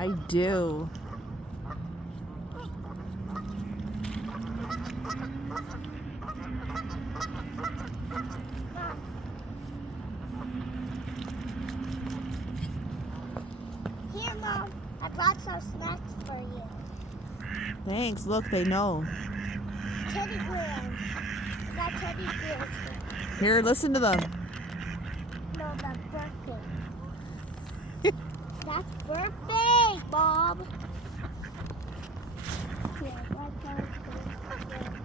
I do. Here, Mom. I brought some snacks for you. Thanks. Look, they know. Teddy bears. I got teddy bears. Here, listen to them. No, that's birthday. That's birthday, Mom. Here, my birthday.